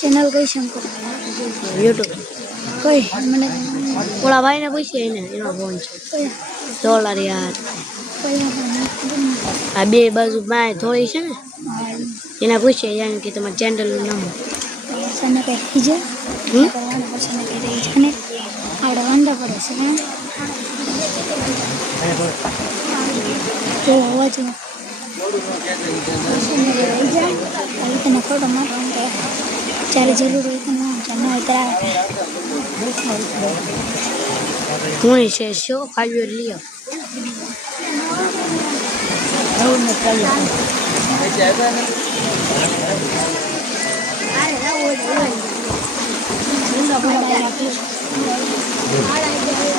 Channel कई Shankar YouTube कई मैंने ओला भाई ने पूछे ने एनो फोन छे $1 यार आ बे बाजू माय थोड़ी छे ने एना पूछे यानी कि तुम्हारा चैनल નું નામ સને કે હીજે કરવાનો પછી ને કે રહી છે ને આડે વાંડા પડે છે ને તો અવાજ तने फोटो मारो चारे जरूर हो तो ना इतना कौन से शो 5 year लिया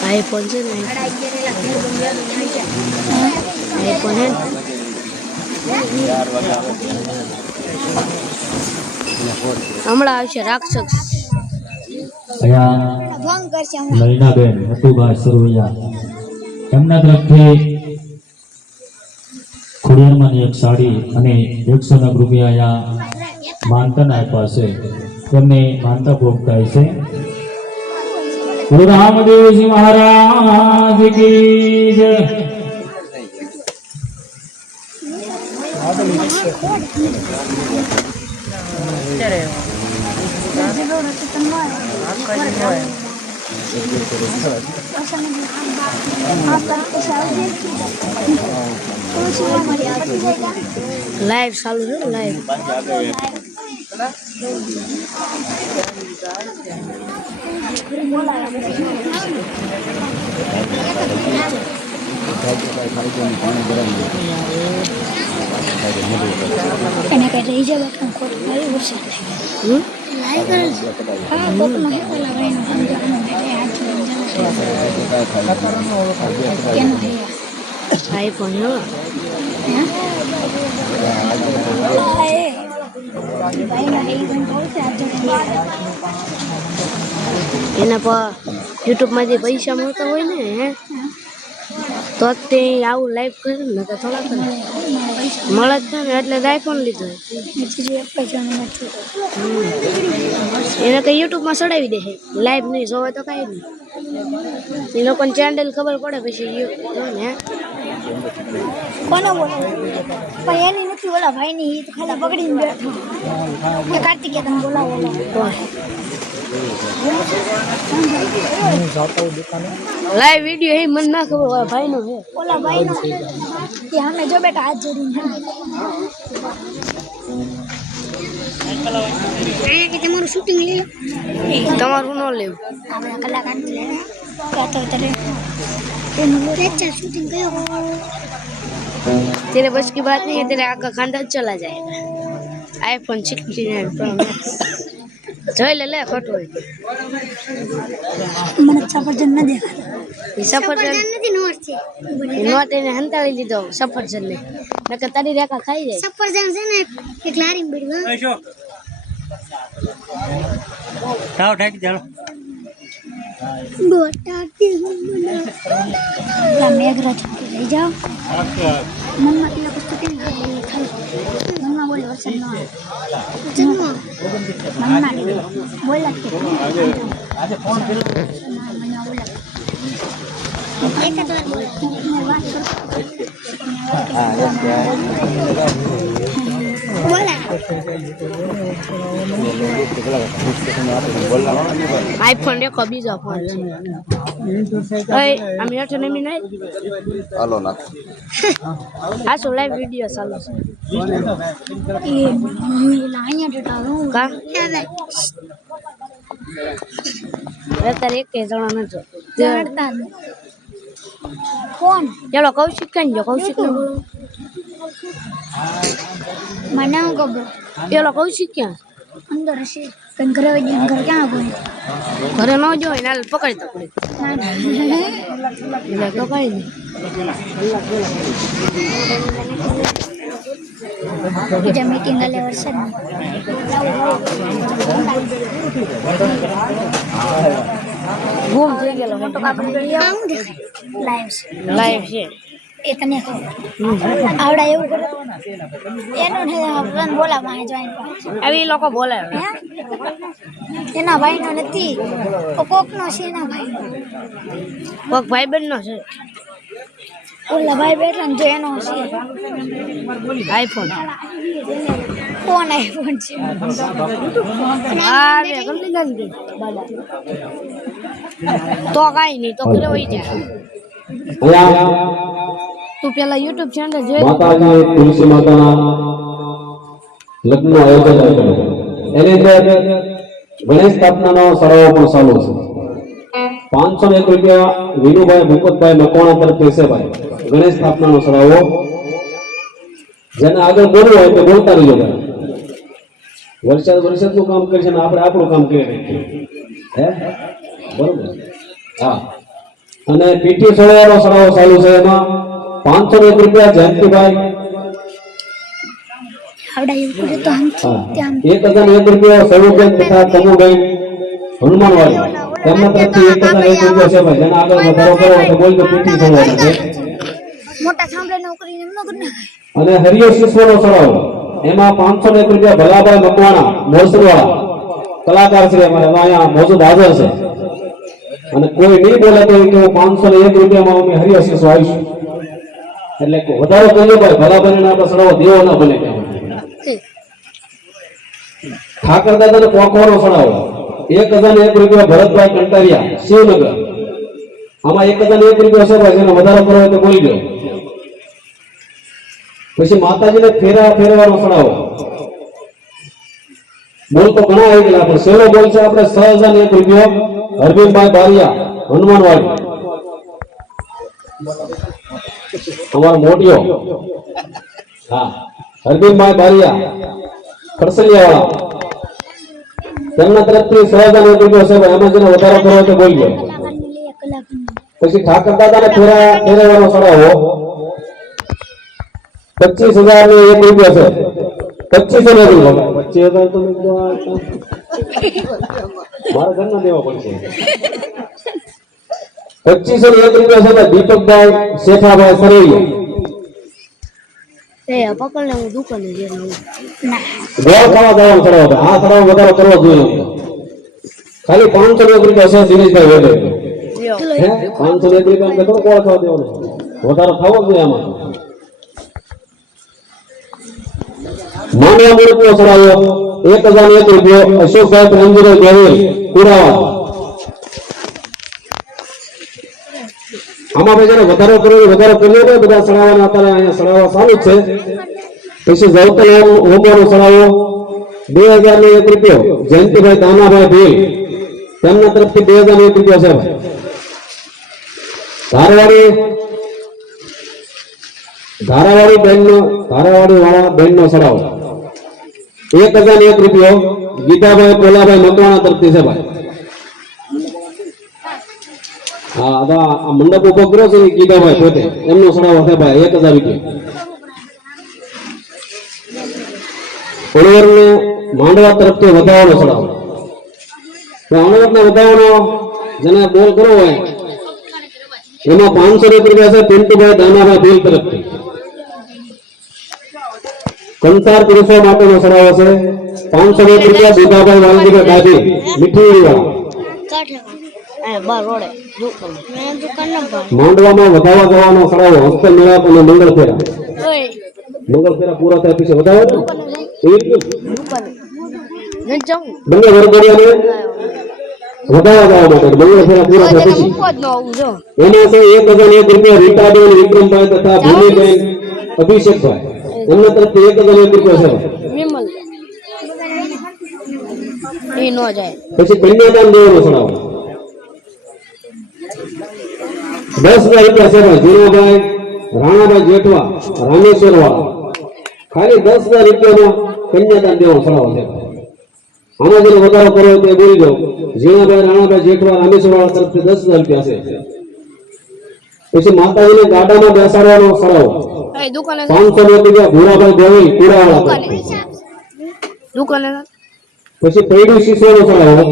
आईफोन से नहीं आईफोन है હમણાં આવશે રાક્ષસ લલિનાબેન હતુભાઈ સરવૈયા એમના તરફથી ખોડિયારમાંની એક સાડી અને 100 રૂપિયા અહીંયા માનતા આપ્યા છે તેમને માનતા ભોગ થાય છે ગુરુ રામદેવજી મહારાજ કી જય लाइव चालू है लाइव એને કઈ રહી જાય બાકી ખોટું મારી વરસાદ લાઈવ કરે હા કોકનો હેલા ભાઈનો સમજાવવાનો કેનો હે આઈફોન હો હે એના પર યુટ્યુબ માંથી પૈસા મળતા હોય ને હે તો તે આવું લાઈવ કરે ને તો થોડા કરે મળે છે ને એટલે આઈફોન લીધો એને કઈ યુટ્યુબમાં ચડાવી દે લાઈવ નહીં જોવે તો કાંઈ નહીં એ લોકોને ચેનલ ખબર પડે પછી ને કોનો બોલે પણ એની નથી ઓલા ભાઈની તો ખાલી પકડીને બેઠો એ કાર્તિકે તમે બોલાવો લાઈવ વિડિયો હે મને ના ખબર ઓલા ભાઈનો હે ઓલા ભાઈનો કે અમે જો બેટા હાથ જોડીને આયા કે તમારું શૂટિંગ લે તમારું નો લેવું આપણે કલાકાર લે તો તરે એનું લેચર शूटिंग करो तेरे बस की बात नहीं है तेरे आका खानदान चला जाएगा आईफोन 69 प्रो मैक्स જોઈ લે ફોટો મને સફરજન ન દેખાય સફરજન નથી નોટ છે નોટ એને હંતાળી લીધો સફરજન ને નકર તારી રેખા ખાઈ જાય સફરજન છે ને એક લારી બડી આશો તાવ ઠાકી ચાલો બોટાટી મને મેઘરાજ લઈ જાઓ મમ્મા પેલા પુસ્તક ખાલી મમ્મા બોલે વરસાદ નો જન્મો મમ્મા બોલા કે આજે ફોન કર્યો મને બોલા એક જ વાર બોલ વાત કર બોલા આઈફોન રે બીજો ફોન ઓય আমি અઠ નમી નઈ હાલો ના આ સો લાઈવ વિડિયો ચાલુ છે એ લાઈયા ડટારો કા અત્યારે એક જણા નતો જડતા કોણ ચલો કૌશિક કઈ કૌશિક ને બોલો મને ગબો ચલો કૌશિક ક્યાં અંદર હશે કઈ ઘરે વઈ ઘર ક્યાં ગયો ઘરે ન જોઈ નાલ પકડી તો પડી એટલે તો કઈ નહીં બીજા મીટિંગ આલે વરસાદ ગુમ થઈ ગયેલો ફોટો કાપડી લાઈવ છે એ તને આવડા એવું કરે એનું ને બોલાવા જોઈન આવી લોકો બોલે એના ભાઈનો નથી કોકનો છે એના ભાઈનો કોક ભાઈબંધ નો છે ઓલા ભાઈ બેઠા ને જો એનો છે આઈફોન ફોન આઈફોન છે આ રે ગમતી નથી તો કાઈ નહીં તો ઘરે વઈ જા તું પેલા YouTube ચેનલ જોઈ માતાજી તુલસી માતાના લગ્નનું આયોજન કર્યું. એની અંદર ગણેશ સ્થાપનાનો સરાવો પણ ચાલુ છે. 501 રૂપિયા વિનુભાઈ ભૂપતભાઈ મકવાણા તરફથી છે ભાઈ ગણેશ સ્થાપનાનો સરાવો. જેને આગળ બોલવું હોય તે બોલતા રહીજો ભાઈ. વરસાદનું કામ કરીએ ને આપણે આપણું કામ કરીએ હે બરોબર. હા અને પીઠી સોળવાનો સરાવો ચાલુ છે. એમાં 501 રૂપિયા જયંતિભાઈ આવડા એવું કરે તો આમ ત્યાં 1001 રૂપિયા સૌબેન તથા તમુબેન હનુમાનવાડી તેમના તરફથી 1001 રૂપિયા છે ભાઈ. જેના આગળ વધારો કરો તો બોલ તો પીઠી સોળવાનો છે. મોટા સાંભળે નોકરી એમ ન કરે અને હરિયો શિષ્યનો સરાવો એમાં 501 રૂપિયા ભલાભાઈ મકવાણા મોસરવાળા કલાકાર છે અમારે અહીંયા મોજૂદ હાજર છે. અને કોઈ નહીં બોલે તો કે 501 રૂપિયામાં અમે હરિયો શિષ્ય આવીશું એટલે વધારો કહીએ ભાઈ ભલાભાઈને આપણે સરાવો દેવો ના બને. ઠાકર દાદાને પોખવાનો સડાવો 1001 રૂપિયા ભરતભાઈ કંટારિયા શિવનગર. આમાં 1001 રૂપિયા છે ભાઈ. જેને વધારો કરવો હોય તો બોલી દો. પછી માતાજીને ફેરવાનો સડાવો બોલ તો ઘણા આવી ગયેલા પણ સેલો બોલ છે આપણે 6001 રૂપિયા હરબીનભાઈ બારિયા હનુમાનવાડી અમારો મોટિયો. હા હરબીનભાઈ બારિયા ખડસલિયાવાળા તેમના તરફથી 6001 રૂપિયા છે ભાઈ. એમાં જેને વધારો કરવો તો બોલી દો. પછી ઠાકર દાદાને ફેરવાનો સડાવો 25,001 રૂપિયા છે. 25,000 રૂપિયા 25,000 તો મારા ઘરના દેવા પડશે. 25,001 રૂપિયા છે દીપકભાઈ શેઠાભાઈ સરેલિયા. એ પકડ ને હું દુકાને જઈને આવું. ગોળ ખાવા જવાનું સડાવો. આ સડાવો વધારો કરવો જોઈએ. ખાલી 501 રૂપિયા છે દિનેશભાઈ વેડે. હે 501 રૂપિયા કેટલો ગોળ ખાવા દેવાનો વધારો થવો જોઈએ આમાં. માનવા મૂર્તિનો સડાવો 1001 રૂપિયા અશોકભાઈ રંજીભાઈ ગોહિલ પુરાવા. આમાં ભાઈ જેને વધારો કર્યો બધા સડાવવાના અત્યારે અહીંયા સડાવવા ચાલુ છે. પછી ગૌતમ હોમવાનો સડાવો 2001 રૂપિયો જયંતિભાઈ દાનાભાઈ ભીલ તેમના તરફથી 2001 રૂપિયા છે ભાઈ. ધારાવાડી વાળા બેનનો સડાવો 1001 રૂપિયો ગીતાભાઈ પોલાભાઈ મકવાણા તરફથી છે ભાઈ. હા આ મંડપ ઉભો કર્યો છે ગીતાભાઈ પોતે એમનો સડાવો છે ભાઈ 1000 રૂપિયા. અણવરને માંડવા તરફથી વધારવાનો સડાવો. અણવરને વધારવાનો જેને બોલ કરવો હોય એમાં 501 રૂપિયા છે પિન્ટુભાઈ દાનાભાઈ ભીલ તરફથી. કંસાર પુરુષો માટેનો સડાવો છે 501 રૂપિયા દુધાભાઈ વાલજીભાઈ દાદી મીઠી વાળા. માંડવામાં વધારવા જવાનો સડાવો હસ્ત મેળાપ અને મંગળ ફેરા પૂરા થયા પછી વધારો બંને વર્ગોને વધારવા જવા માટે મંગળ ફેરા પૂરા થયા પછી એમાં છે 1001 રૂપિયા રીટાબેન વિક્રમભાઈ તથા ભૂમિબેન અભિષેકભાઈ એમના તરફથી 1001 રૂપિયા છે. પછી કન્યાદાન દેવાનો સડાવો 10,000 રૂપિયા છે ભાઈ. જીનાભાઈ રાણાભાઈ જેઠવા રામેશ્વર વાળા ખાલી 10,000 રૂપિયાનો કન્યાદાન દેવાનો સડાવો છે. આમાં જેને વધારો કર્યો તે બોલી દો. જીનાભાઈ રાણાભાઈ જેઠવા રામેશ્વર વાળા તરફથી 10,000 રૂપિયા છે. પછી માતાજીને ગાડામાં બેસાડવાનો સડાવો એ દુકાને 500 રૂપિયા ભૂરાભાઈ દેવી કુડાવાળા દુકાને પછી પૈડું શીશોનો સરાવો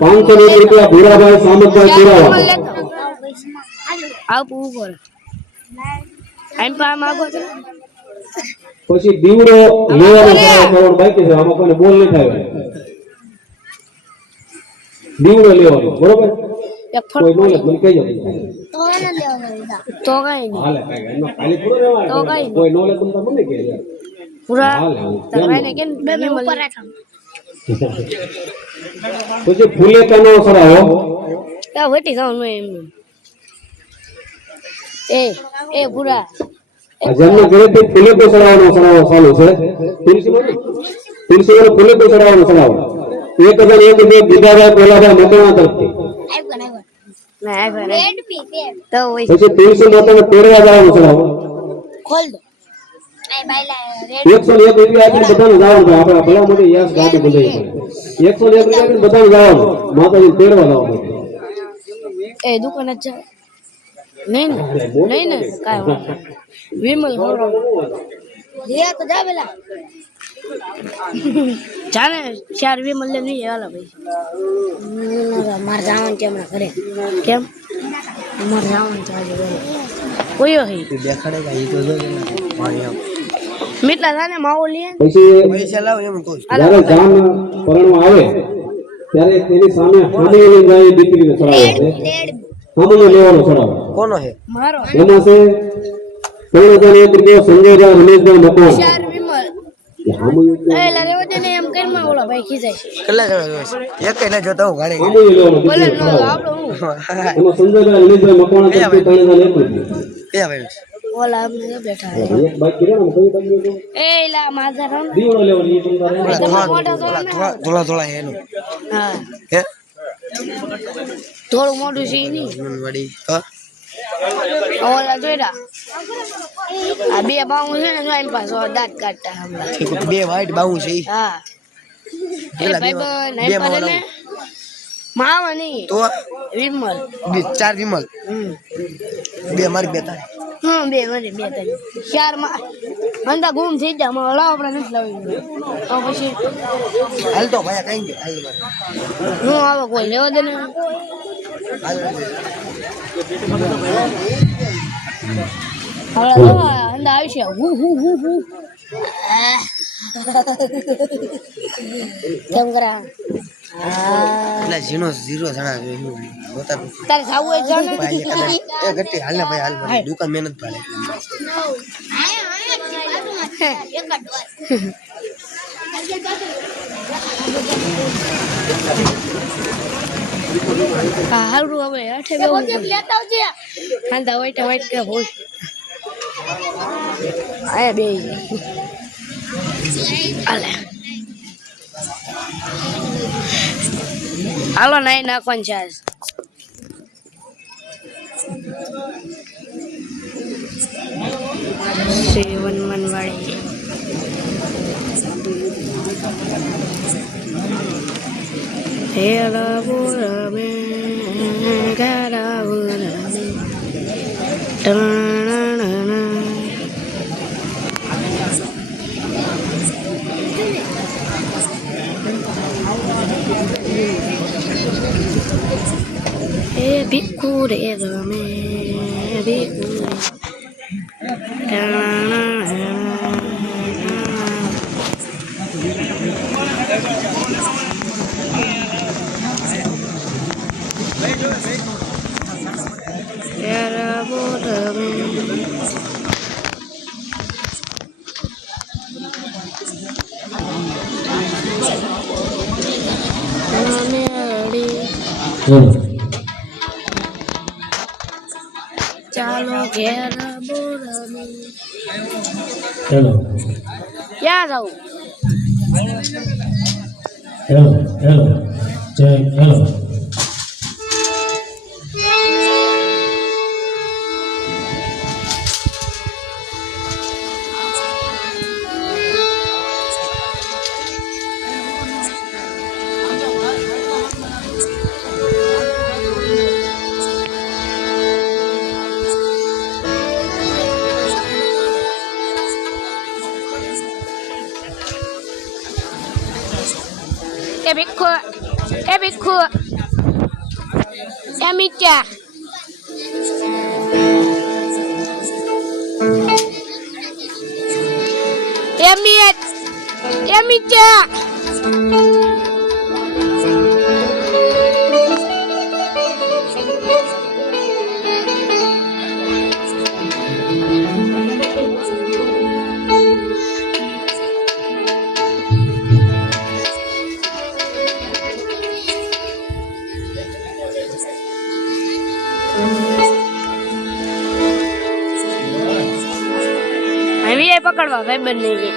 500 રૂપિયા ભૂરાભાઈ સામતભાઈ કુડાવાળા આવ પૂરું કરે આમ પા માગો છે પછી દીવડો લેવાનો સરાવો બાકી છે આમાં કોઈને બોલ નહીં થાય દીવડો લેવાનો બરોબર એક કોઈ ફળ નોલેજ મને કહેજો તો એને લેવાનું લીધા તો કઈ નહીં હાલે કાઈ એનો ખાલી પૂરો રહેવા તો કઈ કોઈ નોલેજ તમને મને કહેજો પૂરા હાલે તરવાઈને કેમ બે બે ઉપર મળી રાખો પછી ફૂલેકાનો સરાવો તા વેટી જાવ એમ એ પૂરા આ જન્મ ઘરેથી ફૂલેકો સરાવવાનો સરાવો ચાલુ છે તુલસીમાં ફૂલેકો સરાવવાનો સરાવો 1001 બુધાભાઈ પહેલાભાઈ મતણા તરફથી આવ્યો ના આ ભરે રેડ પી પેડ તો હોય પછી તુલસી માતાને તેડવા જવાનો સરાવો ખોલ દો આ બાયલા રેડ 101 રૂપિયા આપીને બધાને જવાનું આપણે ભલા મોટી યસ ગાડી બંધાઈ છે 101 રૂપિયા આપીને બધાને જવાનું માતાજી તેડવા જવાનું એ દુકાને જ જા નહીં ને કાંઈ વાંધો નહીં. વિમલ હોરો લે તો જા બેલા જાને 4 વિમલ લે નહીં હાલા ભાઈ માર જાવન કે હમણાં ઘરે કેમ અમાર જવાનું છે આજે ઘરે કોયો હે દેખાડેગા એ તો જો મીઠા જાને માવો લે પછી પૈસા લાવ એમ કહું જ્યારે જાન પરણવા આવે ત્યારે તેની સામે હામીની ગાય દીકરીને ચડાવે છે હામીને લેવાનો ચડાવે કોનો હે મારો એમાં છે 3001 રૂપિયા સંજયભાઈ રમેશભાઈ મકવાણ 4 વિમલ હામી એ લા રેવો દે ને એમ કરીને માં ઓલા ભાઈ ખીજાય છે કેટલા જણા એક ને જોતા હું ગાડી હામી લેવાનો બોલે દીકરીને નો ચડાવે. આપણો હું એમાં સંજયભાઈ રમેશભાઈ મકવાણ તરફથી 3001 રૂપિયા કયા ભાઈ ઓલા આપણે બેઠા હે એક બાઈક કર્યો ને કઈ બાઈક કર્યો એ લા માધા રામ દીવડો લેવાનો એ તમને તારે તમે મોઢા ધોળા ને ધોળા ધોળા એનું હા હે થોડું મોઢું છે ઈ નહીં વડી હા ઓલા જોઈરા આ બે બાઉ છે ને જો એમ પાછો દાંત કાઢતા હમણાં ઠીક બે વાઈટ બાવું છે ઈ. હા એ કેટલા ભાઈ બે નહીં માવા પાડે ને માવા નહીં તો વિમલ 4 વિમલ હમ બે મારી બે તારી બે મારી બે ત્રણ 4 માં અંદા ગુમ થઈ જાય માં લાવ આપણે નથી લાવી તો પછી હાલ તો ભાઈ કઈ ગયો હાલ હું આવો કોઈ લેવા દે ને હવે તો અંદા આવી છે હું કેમ કરા એટલે ઝીરો જણા જોઈ હોતા તારે જાવું હોય જાવ ને ભાઈ એ ગટ્ટી હાલ ને ભાઈ હાલ ભાઈ દુકાન મહેનત ભાડે હા હારું હવે આઠે બેવું હાંધા વાઈટ કે હોય આયા બે હાલે હાલો નાઈ નાખવાનું છે આજ સેવન મનવાળી હેરા બોરા મે ગારા બોરા મે ટણણણ એ ભીખુ રે રમે ભીખુ રે Era bodoh. ચાલો ઘેર બોરમી હેલો ક્યાં જાઉં હેલો જય હેલો એ ભીખુ એ મીઠા એ મીઠા હવે પકડવા ભાઈ બંને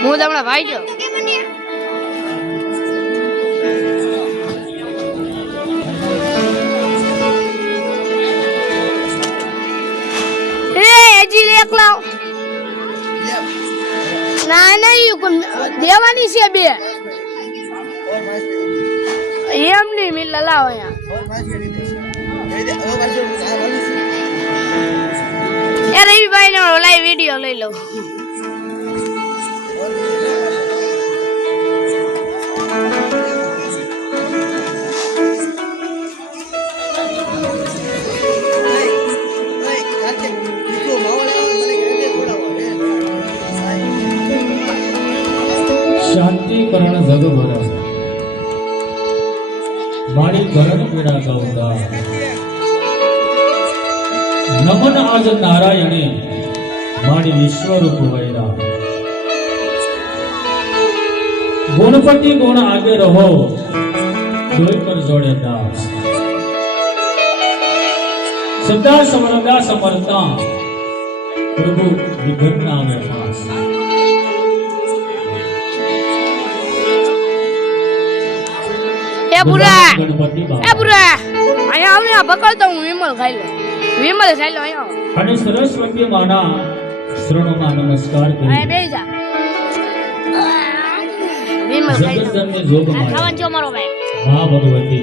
હું તમને ભાઈ ગયો ના નહીં દેવાની છે બે એમ નહીં મિલ્લા લાવો અહીંયા રવિભાઈ નો લાઈવ વિડીયો લઈ લઉં શાંતિકરણ જગભર મારી કરણ પીડા ગાઉતા નમન આજ નારાયણે મારી વિશ્વરૂપ વૈરા ગુણપતિ ગુણ આગે રહો જોઈ કર જોડે દાસ સદા સમરદા સમરતા પ્રભુ વિઘ્ન આવે પાસ એ બુરા અહીંયા આવને પકડતો હું વિમલ ખાઈ લો અહીંયા અને સરસ્વતી માના શરણોમાં નમસ્કાર કરી અહીંયા બેસી જા વિમલ ખાઈ લો જગતજનની જોગમાં ખાવાનું જો મારો ભાઈ મા ભગવતી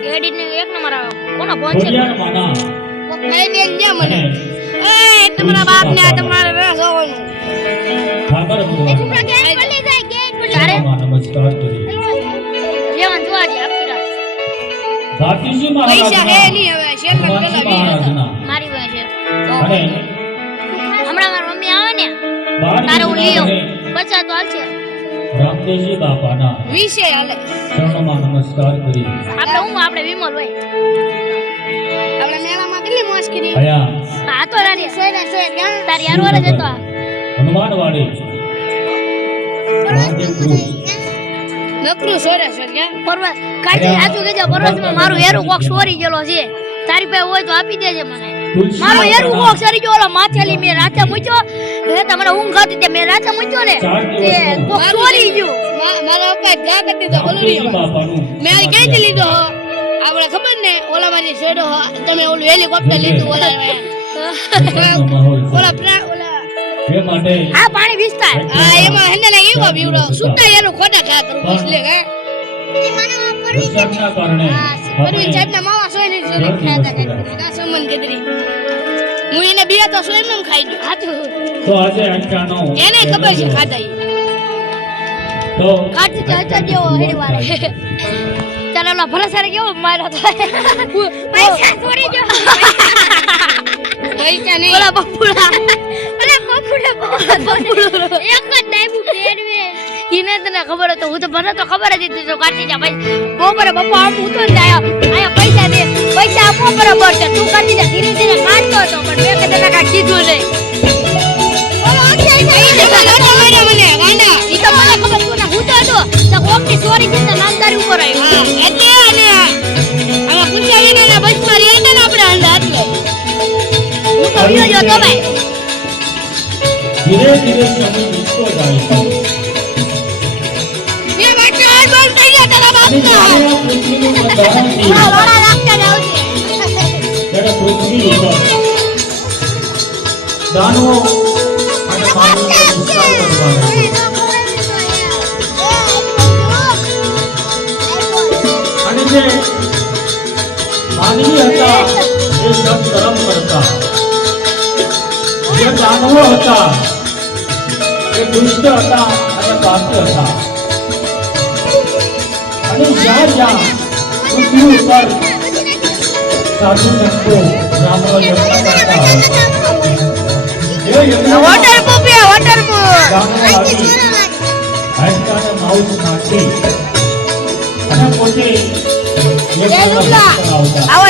ક્રેડિટ ને એક નંબર આવે કોનો ફોન છે ખોડિયાર માના કઈ દે લે મને એ તમારા બાપ ને આ તમારે રસ હોવાનું ઠાકર ભગવાન નમસ્કાર કરી જેવન જોવાજી આખી રાત ભારતીજી પૈસા હે મહારાજના નહીં હવે શેરમાં ભગવાનજી ગલા મહારાજના મારી હોય છે અને હમણાં મારી મમ્મી આવે ને બાર તારે હું લઈ આવું અને બચા તો હાલશે રામદેવજી બાપાના વિશે હાલે ચરણોમાં નમસ્કાર કરી આપણે વિમલ હોય આપણે મેળામાં કેટલી મોજ કરી આયા આ તો તારી તારી હારવાર જ હતો હનુમાનવાડી મહાદેવ ગ્રુપ નકરું સોરે છે કે પરવા કાઈ સાચું કેજો પરવાસમાં મારું હેરું કોક સોરી ગયેલો છે તારી પાસે હોય તો આપી દેજે મને મારો હેરું કોક સોરી ગયો ઓલો માથેલી મે રાતે મૂક્યો એ તમને ઊંઘ હતી તે મે રાતે મૂક્યો ને તે કોક સોરી ગયો મારા પપ્પા જા કરી દીધો બોલું બાપાનું મેં ક્યાંથી લીધો આપણે ખબર ને ઓલા માંથી છોડો તમે ઓલું હેલિકોપ્ટર લીધું ઓલા એ માટે આ પાણી વિસ્તાર આ એમાં હેને એવો બીવડો સુતા એનું ખોટા ખા કરું બસ લે હે વરસાદના કારણે પરવીન સાહેબ ના માવા સોય ની ખાતા કા સમન કેદરી હું એને બે તો સોય એમ ખાઈ ગયો હાથું તો આજે અંચાનો એને ખબર છે ખાતા ઈ તો કાટી ચાચા જેવો હેડી વાળે ચાલ ઓલા ભરસારે કેવો માર્યો તો પૈસા છોડી જો પૈસા નહીં ઓલા બપુડા એક જ ડાઈબુ પેરવે ઈને તને ખબર હતો હું તો મને તો ખબર જ હતી તો કાટી જા ભાઈ બપોરે બપો આમ ઉતો ને આયા પૈસા દે પૈસા આપો બરાબર છે તું કાટી જા ધીરે ધીરે કાટતો હતો પણ મેં કદે ના કીધું નહીં ઓલો આખી મને ગાંડા ઈ તો મને ખબર તું ને હું તો કોકની સોરી છે નામદારી ઉપર આવી હા એટલે અને આમાં પૂછાવીને ના બસમાં રહી ને આપણે અંડા એટલે હું તો વિયો જો તો ભાઈ ધીરે ધીરે સમય વીતતો જાય છે ये बच्चा आज बंद થઈ ગયા તારા બાપના દાનવો અને માનવીનો વિસ્તાર કરવા લાગ્યો. અને જે માનવી હતા એ સબ કર્મ કરતા, જે દાનવો હતા એ દુષ્ટ હતા અને પાપ હતા. અને જ્યાં જ્યાં પૃથ્વી ઉપર સાધુ સંતો બ્રાહ્મણો યજ્ઞ કરતા હતા, એ યજ્ઞમાં દાનવો આવી હાડકાને માઉસ નાખી અને પોતે યજ્ઞનો ભોગ કરાવતા. અને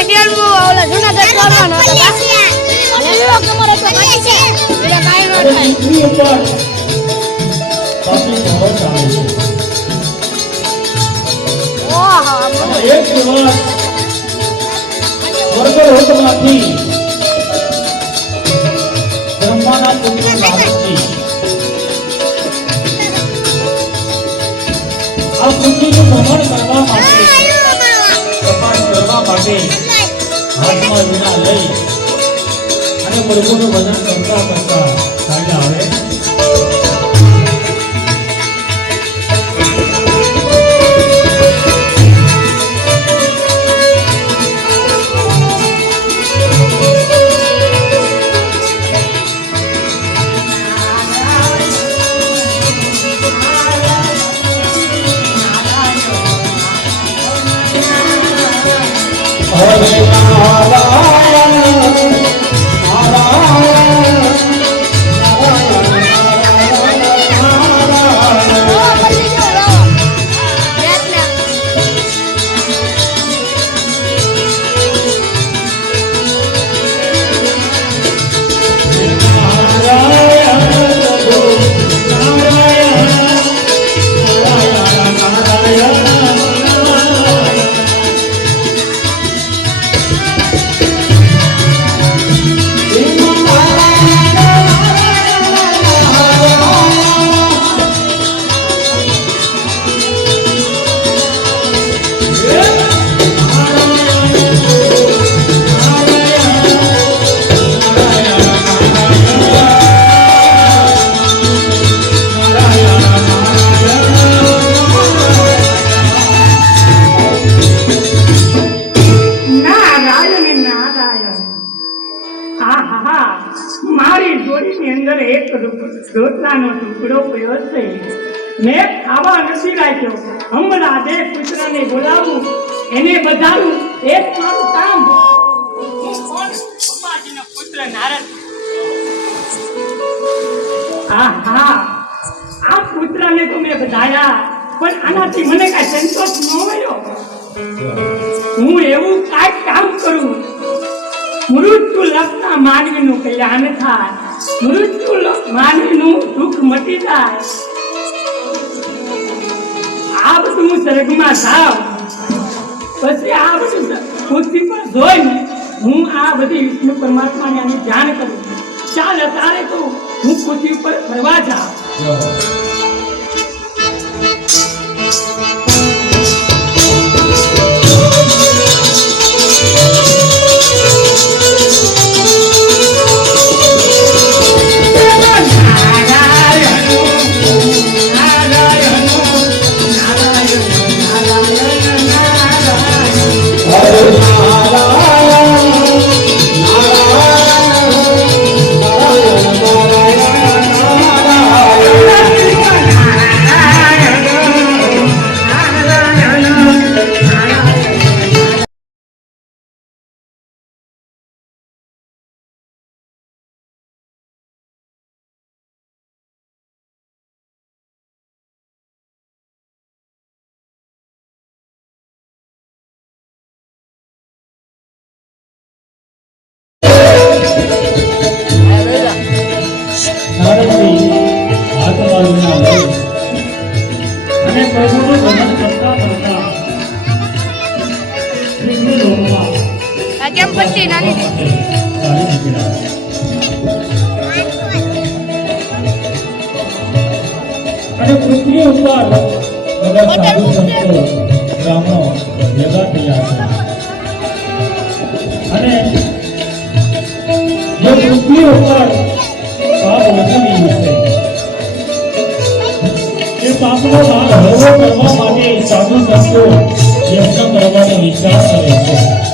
પૃથ્વી ઉપર પાપી પવન આવે છે. અને એક દિવસ સ્વર્ગલોકમાંથી બ્રહ્માના પુત્ર નારદજી આ પૃથ્વીનું ભ્રમણ કરવા માટે, તપાસ કરવા માટે હાથમાં વીણા લઈ અને પ્રભુનું ભજન કરતા કરતા ચાલ્યા આવે. હરે નારાયણ નારાયણ મારી જોડીની અંદર એક રોટલાનો ટુકડો પડ્યો છે. મેં ખાવા નથી રાખ્યો. હમણાં બે પુત્રને બોલાવું, એને બધાનું એક મારું કામ. હું કોણ? અંબાજીનો પુત્ર નારદ. આ પુત્રને તો મેં બધાયા, પણ આનાથી મને કઈ સંતોષ ન મળ્યો. હું એવું કાંઈક કામ કરું, મૃત્યુ લખના માનવીનું કલ્યાણ થાય, મૃત્યુ માનવીનું દુઃખ મટી જાય. આ બધું હું સ્વર્ગમાં થાવ, પછી આ બધું પૃથ્વી પર જોઈને હું આ બધી વિષ્ણુ પરમાત્માને આની ધ્યાન કરું. ચાલ અત્યારે તો હું પૃથ્વી પર ફરવા જાઉં. અને પૃથ્વી ઉપર બધા સાધુ સંતો બ્રાહ્મણો ભેગા થયા છે. અને જે પૃથ્વી ઉપર પાપનો ભાર હળવો કરવા માટે સાધુ સંતો યજ્ઞ કરવાનો વિચાર કરે છે.